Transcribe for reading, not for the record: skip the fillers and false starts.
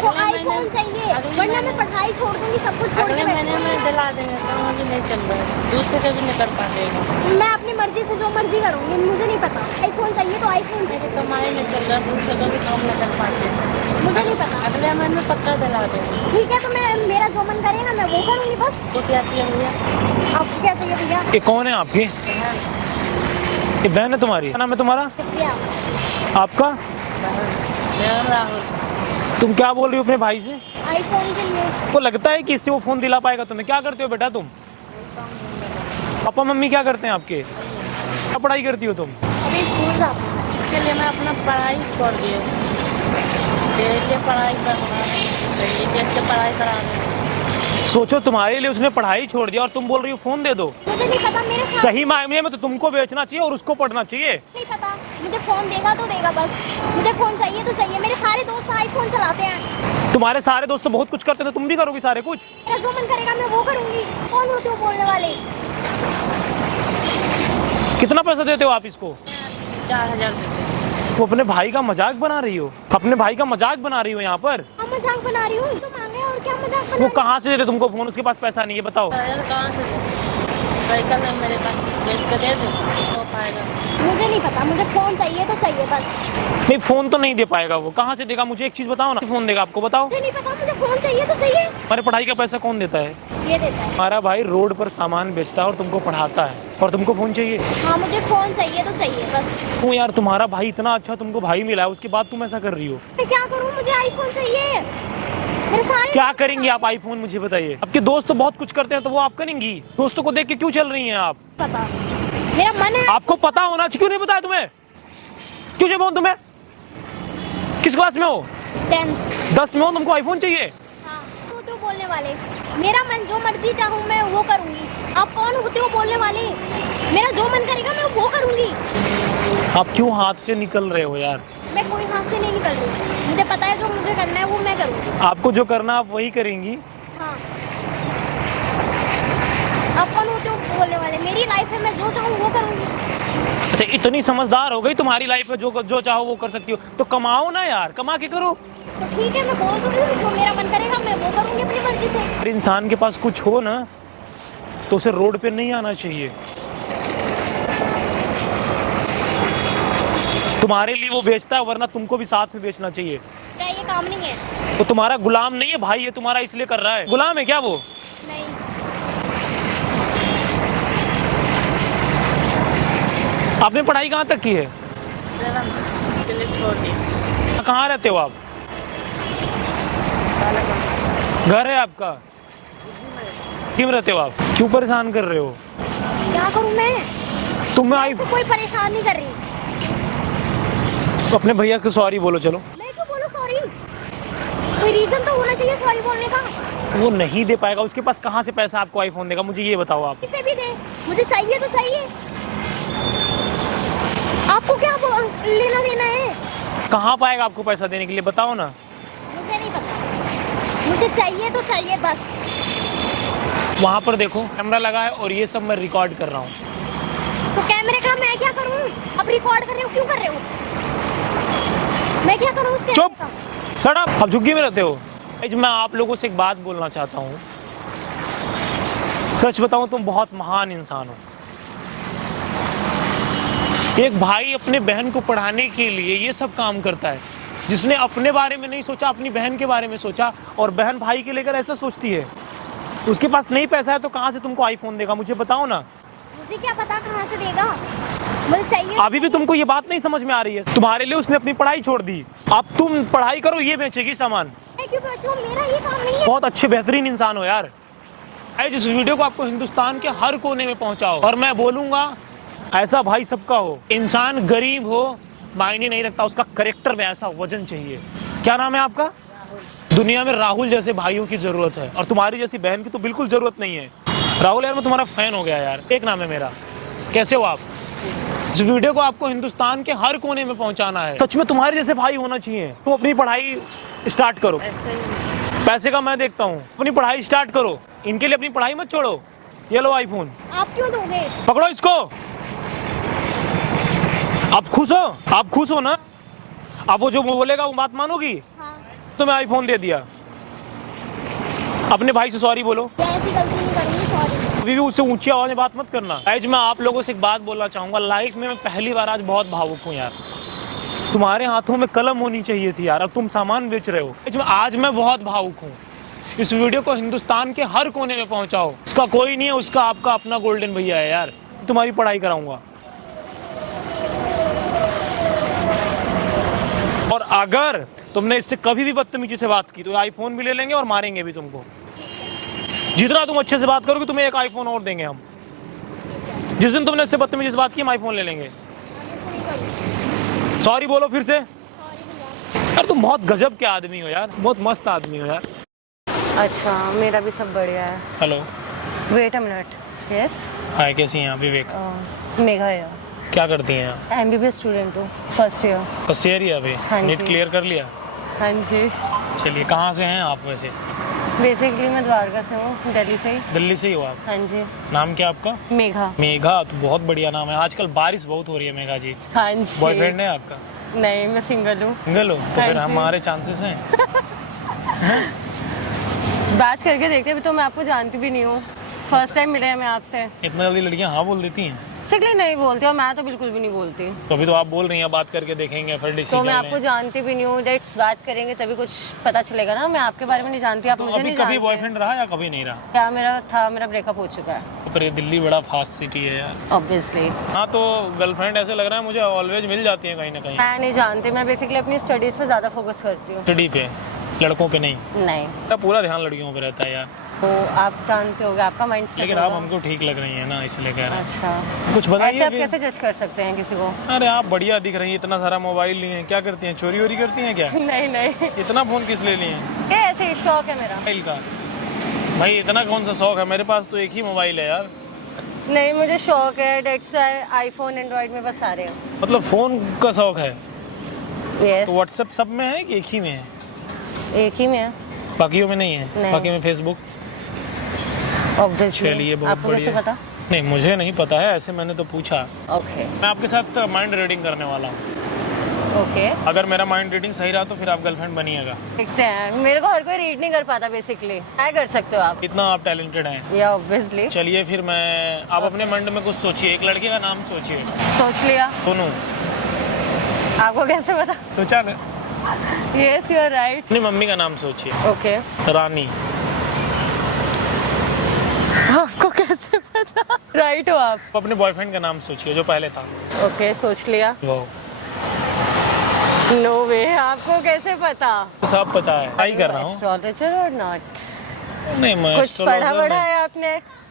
को आईफोन चाहिए, वरना मैं पढ़ाई छोड़ दूंगी, सब कुछ छोड़ के मैंने दिला देंगे तो मुझे नहीं चल रहा है, दूसरे का भी नहीं कर पाएगा। मैं अपनी मर्जी से जो मर्जी करूंगी, मुझे नहीं पता। आईफोन चाहिए तो आईफोन चाहिए, तुम्हारे में चल रहा है, दूसरे का भी काम नहीं कर पाते, मुझे नहीं पता। अगले महीने में पक्का दिला देंगे। ठीक है, तो मैं मेरा जो मन करेगा मैं वो करूंगी बस। तो क्या चाहिए भैया? आपको क्या चाहिए भैया? ये कौन है आपकी? ये बहन है तुम्हारी? क्या नाम है तुम्हारा? क्या? आपका? मेरा राहुल। तुम क्या बोल रही हो अपने भाई से? आईफोन के लिए। वो लगता है कि इससे वो फोन दिला पाएगा तुम्हें। क्या करते हो बेटा तुम? पापा मम्मी क्या करते हैं आपके? क्या पढ़ाई करती हो तुम? अभी स्कूल जाती हूँ। इसके लिए मैं अपना पढ़ाई छोड़ दिए, मेरे लिए पढ़ाई करना, इसके पढ़ाई करा दूँ। सोचो, तुम्हारे लिए उसने पढ़ाई छोड़ दिया और तुम बोल रही हो फोन दे दो। मुझे नहीं पता, मेरे साथ सही मायने में तो तुमको बेचना चाहिए और उसको पढ़ना चाहिए। नहीं पता, मुझे फोन देगा तो देगा बस। मुझे फोन चाहिए तो चाहिए। मेरे सारे दोस्त आईफोन चलाते हैं। तुम्हारे सारे दोस्त तो बहुत कुछ करते थे, तुम भी करोगी सारे कुछ? मेरा जो मन करेगा मैं वो करूंगी। कौन होते हो बोलने वाले? कितना पैसा देते हो आप इसको? 4000 देते। वो अपने भाई का मजाक बना रही हो, अपने भाई का मजाक बना रही हो यहाँ पर। हाँ, मजाक बना रही हूँ तो मांगे, और क्या मजाक बना वो कहाँ से देते तुमको फोन? उसके पास पैसा नहीं है, बताओ। कहाँ से दे? साइकिल है मेरे पास, बेच कर दे दो हो पाएगा। मुझे नहीं पता, मुझे फोन चाहिए तो चाहिए बस। नहीं, फोन तो नहीं दे पाएगा वो। कहाँ से देगा? मुझे एक चीज बताओ ना, फोन देगा आपको? बताओ। मुझे नहीं पता, मुझे फोन चाहिए तो चाहिए। हमारे पढ़ाई का पैसा कौन देता है? ये देता है। हमारा भाई रोड पर सामान बेचता है और तुमको पढ़ाता है, और तुमको फोन चाहिए? हाँ, मुझे फोन चाहिए तो चाहिए बस। क्यों यार, तुम्हारा भाई इतना अच्छा तुमको भाई मिला है, उसके बाद तुम ऐसा कर रही हो? मैं क्या करूँ, मुझे आईफोन चाहिए। मेरे सारे क्या करेंगी आप आईफोन? मुझे बताइए। आपके दोस्त तो बहुत कुछ करते हैं, तो वो आप करेंगी? दोस्तों को देख के क्यों चल रही हैं आप? पता, मेरा मन है। आपको पता होना चाहिए। क्यों नहीं पता है तुम्हें? क्यों चाहिए तुम्हें? किस क्लास में हो? 10th। 10 में हो, तुमको आईफोन चाहिए? हाँ, तो बोलने वाले, मेरा मन जो मर्जी चाहूँ मैं वो करूँगी। आप कौन होते हो बोलने वाले? मेरा जो मन करेगा मैं वो करूँगी। आप क्यों हाथ से निकल रहे हो यार? मैं कोई हाथ से नहीं निकल रही, मुझे पता है जो मुझे करना है वो मैं करूँगी। आपको जो करना आप वही करेंगी। हाँ, आप कौन होते हो बोलने वाले? मेरी लाइफ है, मैं जो चाहूँ वो करूँगी। अच्छा, इतनी समझदार हो गई, तुम्हारी लाइफ में जो चाहो वो कर सकती हो, तो कमाओ ना यार, कमा के करो। तो ठीक है, मैं बोल तो रही हूँ, जो मेरा मन करेगा मैं वो करूँगी अपनी मर्जी से। अगर इंसान के पास कुछ हो ना, तो उसे रोड पे नहीं आना चाहिए। तुम्हारे लिए वो बेचता है, वरना तुमको भी साथ में बेचना चाहिए। क्या ये काम नहीं है? वो तुम्हारा गुलाम नहीं है, भाई है तुम्हारा, इसलिए कर रहा है। गुलाम है क्या वो? नहीं। आपने पढ़ाई कहाँ तक की है? 7 के लिए छोड़ दिया। कहाँ रहते हो आप? घर है आपका? क्यों रहते हो आप? क्यों परेशान कर रहे हो? क्या करूँ मैं? तुम्हें मैं तो कोई परेशान नहीं कर रही। अपने भैया को सॉरी बोलो। चलो। मैं क्यों बोलूं सॉरी? कोई रीजन तो होना चाहिए सॉरी बोलने का। वो नहीं दे पाएगा, उसके पास कहाँ से पैसा आपको आईफोन देगा? मुझे ये बताओ आप। किसे भी दे, मुझे चाहिए तो चाहिए। आपको क्या लेना देना है? कहाँ पाएगा आपको पैसा देने के लिए? बताओ ना। मुझे नहीं पता, मुझे चाहिए तो चाहिए बस। वहाँ पर देखो, कैमरा लगा है और ये सब मैं रिकॉर्ड कर रहा हूँ। तो कैमरे का मैं क्या करूँ? अब रिकॉर्ड कर रहे हो, क्यों कर रहे हो? मैं क्या करूँ उसके? चुप, शट अप। आप झुग्गी में रहते हो। मैं आप लोगों से एक बात बोलना चाहता हूँ। सच बताऊं, तुम बहुत महान इंसान हो। एक भाई अपने बहन को पढ़ाने के लिए ये सब काम करता है, जिसने अपने बारे में नहीं सोचा, अपनी बहन के बारे में सोचा, और बहन भाई के लेकर ऐसा सोचती है। उसके पास नहीं पैसा है तो कहाँ से तुमको आईफोन देगा? मुझे बताओ ना। मुझे क्या पता कहाँ से देगा, मुझे चाहिए। अभी भी तुमको ये बात नहीं समझ में आ रही है? तुम्हारे लिए उसने अपनी पढ़ाई छोड़ दी, अब तुम पढ़ाई करो, ये बेचेगी सामान। मैं क्यों बेचूं? मेरा ये काम नहीं है। बहुत अच्छे बेहतरीन इंसान हो यार। इस वीडियो को आपको हिंदुस्तान के हर कोने में पहुंचाओ, और मैं बोलूंगा ऐसा भाई सबका हो। इंसान गरीब हो मायने नहीं रखता, उसका करेक्टर में ऐसा वजन चाहिए। क्या नाम है आपका? दुनिया में राहुल जैसे भाइयों की जरूरत है, और तुम्हारी जैसी बहन की तो बिल्कुल जरूरत नहीं है। राहुल यार, मैं तुम्हारा फैन हो गया यार। एक नाम है मेरा। कैसे हो आप? इस वीडियो को आपको हिंदुस्तान के हर कोने में पहुंचाना है। सच में तुम्हारे जैसे भाई होना चाहिए। तुम अपनी पढ़ाई स्टार्ट करो। पैसे का मैं देखता हूँ। अपनी पढ़ाई स्टार्ट करो, इनके लिए अपनी पढ़ाई मत छोड़ो। ये लो आईफोन। आप क्यों दोगे? पकड़ो इसको। आप खुश हो? आप खुश हो ना? आप वो जो बोलेगा वो बात मानोगी? हाँ। तुम्हें आईफोन दे दिया, अपने भाई से सॉरी बोलो। मैं ऐसी गलती नहीं करूंगी, सॉरी। अभी भी उससे ऊंची आवाज में बात मत करना। आज मैं आप लोगों से एक बात बोलना चाहूंगा, लाइफ में मैं पहली बार आज बहुत भावुक हूँ यार। तुम्हारे हाथों में कलम होनी चाहिए थी यार, अब तुम सामान बेच रहे हो। आज मैं बहुत भावुक हूँ। इस वीडियो को हिंदुस्तान के हर कोने में पहुंचाओ। उसका कोई नहीं है, उसका आपका अपना गोल्डन भैया है यार। तुम्हारी पढ़ाई कराऊंगा। और अगर तुमने इससे कभी भी बदतमीजी से बात की तो आईफोन भी ले लेंगे और मारेंगे भी तुमको। जितना तुम अच्छे से बात करोगे तुम्हें एक आईफोन और देंगे हम। जिस दिन तुमने इससे बदतमीजी से बात की हम आईफोन ले लेंगे। सॉरी बोलो फिर से। यार तुम बहुत गजब के आदमी हो यार, बहुत मस्त आदमी हो यार। अच्छा, मेरा भी सब बढ़िया है। Hello, wait a minute. Yes, hi, कैसी हैं आप? विवेक। मेघा है। क्या करती हैं आप? एमबीबीएस स्टूडेंट हूँ, फर्स्ट ईयर। फर्स्ट ईयर ही अभी? हाँ नीट जी। क्लियर कर लिया? हाँ जी। चलिए, कहाँ से हैं आप वैसे? बेसिकली मैं द्वारका से हूँ, दिल्ली से ही। दिल्ली से ही हो आप? हाँ जी। नाम क्या आपका? मेघा। मेघा, तो बहुत बढ़िया नाम है। आजकल बारिश बहुत हो रही है मेघा जी। हाँ जी। बॉयफ्रेंड है आपका? नहीं, मैं सिंगल हूँ। सिंगल हो? तो हाँ फिर जी। हमारे चांसेस हैं। बात करके देखते, अभी तो मैं आपको जानती भी नहीं हूँ, फर्स्ट टाइम मिले हैं मैं आपसे। इतना जल्दी लड़कियां हाँ बोल देती हैं? सिकली नहीं बोलती और मैं तो बिल्कुल भी नहीं बोलती। तो अभी तो आप बोल रही हैं, बात करके देखेंगे फिर तो डिसीजन मैं आपको जानती भी नहीं हूँ, डेट्स बात करेंगे तभी कुछ पता चलेगा ना। मैं आपके बारे में नहीं जानती, आप तो मुझे अभी नहीं कभी जानते। बॉयफ्रेंड रहा या कभी नहीं रहा? क्या मेरा था, मेरा ब्रेकअप हो चुका है। तो फिर ये दिल्ली बड़ा फास्ट सिटी है यार। ऑब्वियसली। हाँ, तो गर्लफ्रेंड ऐसे लग रहा है मुझे ऑलवेज मिल जाती है कहीं ना कहीं। मैं नहीं जानती, मैं बेसिकली अपनी स्टडीज पे ज्यादा फोकस करती हूँ। स्टडी पे, लड़कों पे नहीं? नहीं, मेरा पूरा ध्यान लड़कियों पे रहता है यार। तो आप जानते होगे, आपका माइंड सेट लेकिन आप हमको ठीक लग रही हैं ना, इसलिए कह रहे हैं। अच्छा, कुछ ऐसे बताइए आप फिर। कैसे जज कर सकते हैं किसी को? अरे आप बढ़िया दिख रही हैं, इतना सारा मोबाइल लिए हैं, क्या करती हैं? चोरी वोरी करती हैं क्या? नहीं नहीं, इतना फोन किस ले लिए हैं? ये ऐसे ही शौक है मेरा। मोबाइल का? भाई इतना कौन सा शौक है? मेरे पास तो एक ही मोबाइल है यार। नहीं, मुझे शौक है, डेट्स आईफोन एंड्रॉइड में बस सारे हैं। मतलब फोन का शौक है? यस। तो व्हाट्सएप सब में है कि एक ही में है? एक ही में है, बाकियों में नहीं है? नहीं। बाकी में फेसबुक? ऑब्वियसली। चलिए, बहुत आपको कैसे बढ़िया। पता? नहीं, मुझे नहीं पता है, ऐसे मैंने तो पूछा। ओके मैं आपके साथ माइंड रीडिंग करने वाला हूँ। ओके, अगर मेरा माइंड रीडिंग सही रहा तो फिर आप गर्लफ्रेंड बनिएगा। देखते हैं। मेरे को हर कोई रीड नहीं कर पाता, बेसिकली ट्राई कर सकते हो आप। इतना आप टैलेंटेड हैं। या ऑब्वियसली। चलिए फिर आप अपने माइंड में कुछ सोचिए, एक लड़के का नाम सोचिए। सोच लिया। सोनू? आपको कैसे पता? सोचा ना? Yes, you are right. अपनी मम्मी का नाम सोचिए। ओके, रानी। आपको कैसे पता? राइट हो आप। अपने बॉयफ्रेंड का नाम सोचिए जो पहले था। ओके, सोच लिया। वो नो वे, आपको कैसे पता? सब पता है, ट्राई कर रहा हूँ। एस्ट्रोलॉजर और नॉट? नहीं, मैं कुछ astrologer पढ़ा नहीं। है आपने?